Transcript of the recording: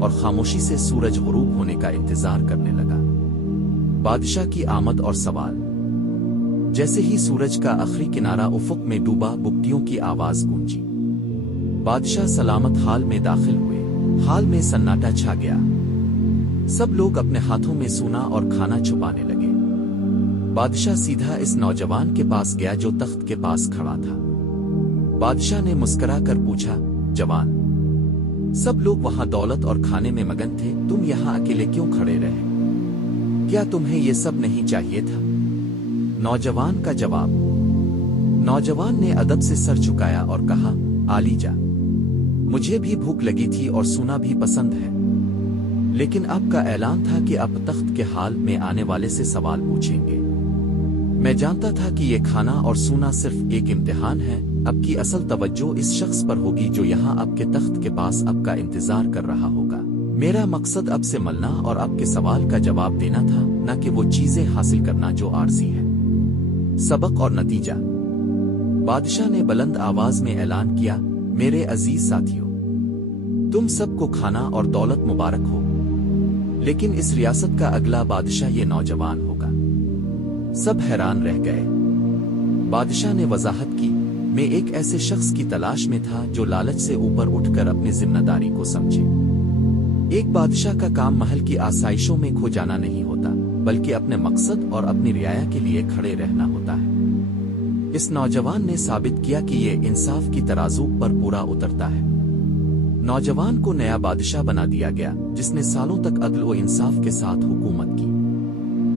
اور خاموشی سے سورج غروب ہونے کا انتظار کرنے لگا۔ بادشاہ کی آمد اور سوال۔ جیسے ہی سورج کا آخری کنارہ افق میں ڈوبا، بگٹیوں کی آواز گونجی۔ بادشاہ سلامت حال میں داخل ہوئے۔ حال میں سناٹا چھا گیا۔ سب لوگ اپنے ہاتھوں میں سونا اور کھانا چھپانے لگے۔ بادشاہ سیدھا اس نوجوان کے پاس گیا جو تخت کے پاس کھڑا تھا۔ بادشاہ نے مسکرا کر پوچھا، جوان، سب لوگ وہاں دولت اور کھانے میں مگن تھے، تم یہاں اکیلے کیوں کھڑے رہے؟ کیا تمہیں یہ سب نہیں چاہیے تھا؟ نوجوان کا جواب۔ نوجوان نے ادب سے سر جھکایا اور کہا، عالیجا، مجھے بھی بھوک لگی تھی اور سونا بھی پسند ہے، لیکن اب کا اعلان تھا کہ اب تخت کے حال میں آنے والے سے سوال پوچھیں گے۔ میں جانتا تھا کہ یہ کھانا اور سونا صرف ایک امتحان ہے، اب کی اصل توجہ اس شخص پر ہوگی جو یہاں اب کے تخت کے پاس اب کا انتظار کر رہا ہوگا۔ میرا مقصد اب سے ملنا اور اب کے سوال کا جواب دینا تھا، نہ کہ وہ چیزیں حاصل کرنا جو عارضی ہے۔ سبق اور نتیجہ۔ بادشاہ نے بلند آواز میں اعلان کیا، میرے عزیز ساتھیوں، تم سب کو کھانا اور دولت مبارک ہو، لیکن اس ریاست کا اگلا بادشاہ یہ نوجوان ہوگا۔ سب حیران رہ گئے۔ بادشاہ نے وضاحت کی، میں ایک ایسے شخص کی تلاش میں تھا جو لالچ سے اوپر اٹھ کر اپنی ذمہ داری کو سمجھے۔ ایک بادشاہ کا کام محل کی آسائشوں میں کھو جانا نہیں ہوتا، بلکہ اپنے مقصد اور اپنی رعایا کے لیے کھڑے رہنا ہوتا ہے۔ اس نوجوان نے ثابت کیا کہ یہ انصاف کی ترازو پر پورا اترتا ہے۔ نوجوان کو نیا بادشاہ بنا دیا گیا، جس نے سالوں تک عدل و انصاف کے ساتھ حکومت کی۔